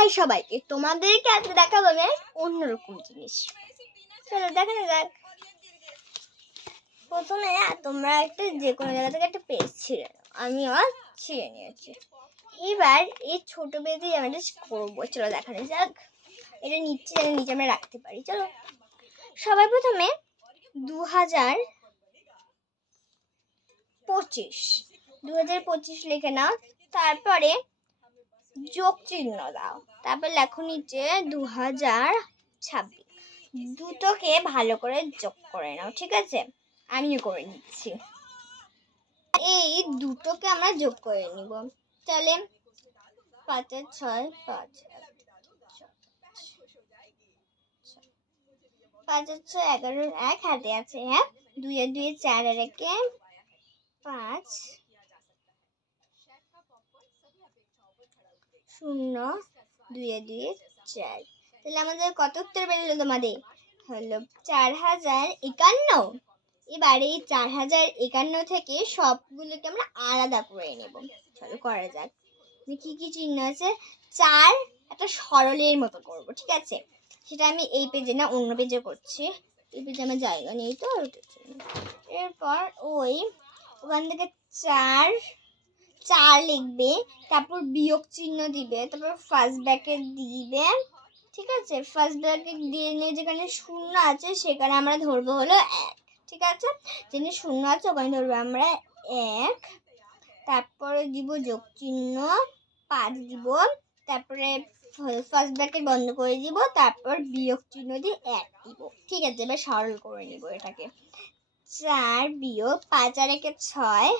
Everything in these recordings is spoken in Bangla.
হাই সবাইকে, তোমাদেরকে আজকে দেখাবো আমি অন্যরকম জিনিস। চলো দেখে না যাক। প্রথমে তোমরা একটা যে কোনো জায়গা থেকে একটা পেজ ছিঁড়ে নাও। আমি আমার ছিঁড়ে নিয়েছি। এবার এই ছোট পেজে আমরা করবো। চলো দেখানো যাক। এটা নিচে আমরা রাখতে পারি। চলো সবাই প্রথমে 2025 লিখে নাও। তারপরে যোগ চিহ্ন দাও। তারপর লেখো নিচে 2026। দুটোকে ভালো করে যোগ করে নাও, ঠিক আছে? আমিও করে নিচ্ছি। এই দুটোকে আমরা যোগ করে নিব। তাহলে 5 আর 6 5 5 আর 6 11 1 হাতে আছে। হ্যাঁ, 2 আর 2 4 আর 1 5 0 2 আর 2 4। তাহলে আমাদের কত উত্তর বেরোলো তোমাদের? হলো 4051। এবার এই 4051 থেকে সবগুলোকে আমরা আলাদা করে নেব। চলো করা যাক। কি কি চিহ্ন আছে? 4 একটা সরলের মতো করব, ঠিক আছে? সেটা আমি এই পেজে না অন্য পেজে করছি। এই পেজে আমার জায়গা নেই তো। এরপর ওখান থেকে 4 লিখবে, তারপর বিয়োগ চিহ্ন দিবে, তারপর ফার্স্ট ব্র্যাকেট দিবে, ঠিক আছে? ফার্স্ট ব্র্যাকেট দিয়ে নিয়ে যেখানে শূন্য আছে সেখানে আমরা ধরবো হলো 1, ঠিক আছে? যেখানে শূন্য আছে ওখানে ধরবো আমরা 1। তারপরে দিব যোগ চিহ্ন 5 দিব, তারপরে ফার্স্ট ব্র্যাকেট বন্ধ করে দিব, তারপর বিয়োগ চিহ্ন দিয়ে 1 দিব, ঠিক আছে? এবার সরল করে নিব এটাকে। 4 বিয়োগ 5 আর 1 6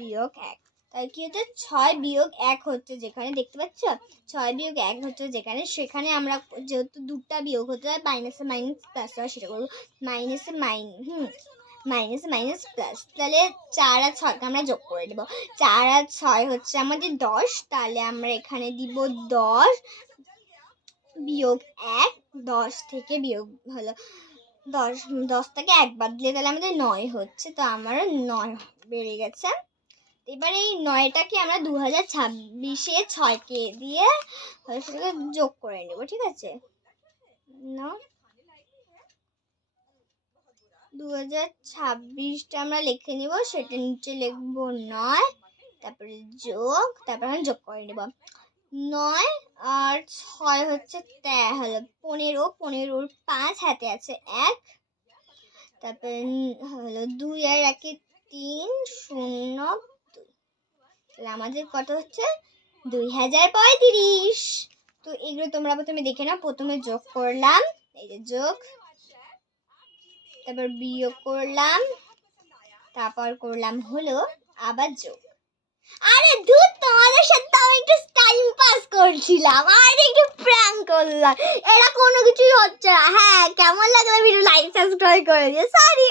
বিয়োগ 1। তাই কি হচ্ছে? 6 বিয়োগ 1 হচ্ছে যেখানে, দেখতে পাচ্ছ? 6 বিয়োগ 1 হচ্ছে যেখানে, সেখানে আমরা যেহেতু দুটা বিয়োগ হতে হয়, মাইনাসে মাইনাস প্লাস হয়, সেটা করবো মাইনাসে মাইনাস প্লাস। তাহলে 4 আর 6কে আমরা যোগ করে দেবো। 4 আর 6 হচ্ছে আমাদের 10। তাহলে আমরা এখানে দিব 10 বিয়োগ 1। 10 থেকে বিয়োগ হলো 10 থেকে 1 বাদ দিলে তাহলে আমাদের 9 হচ্ছে। তো আমারও 9 বেড়ে গেছে। এবার এই 9টাকে আমরা 2026-এ 6কে দিয়ে সেটাকে যোগ করে নেব, ঠিক আছে? 2026টা আমরা লিখে নিব, সেটা নিচে লিখবো 9, তারপরে যোগ, তারপর আমরা যোগ করে নেব। 9 আর 6 হচ্ছে হলো 15, 15 5 হাতে আছে 1, তারপরে হলো 2 আর 1 3 0 2। তাহলে আমাদের কত হচ্ছে? 2035। তো এগুলো তোমরা প্রথমে দেখে নাও। প্রথমে যোগ করলাম, এই যে যোগ, তারপর বিয়োগ করলাম, তারপর করলাম হলো আবার যোগ। আরে ধুর, তোমাদের সাথে আমি একটু টাইম পাস করছিলাম আর একটু প্র্যাঙ্ক করলাম। এটা কোনো কিছুই হচ্ছে না। হ্যাঁ, কেমন লাগলো ভিডিও লাইক সাবস্ক্রাইব করে দিও। সরি।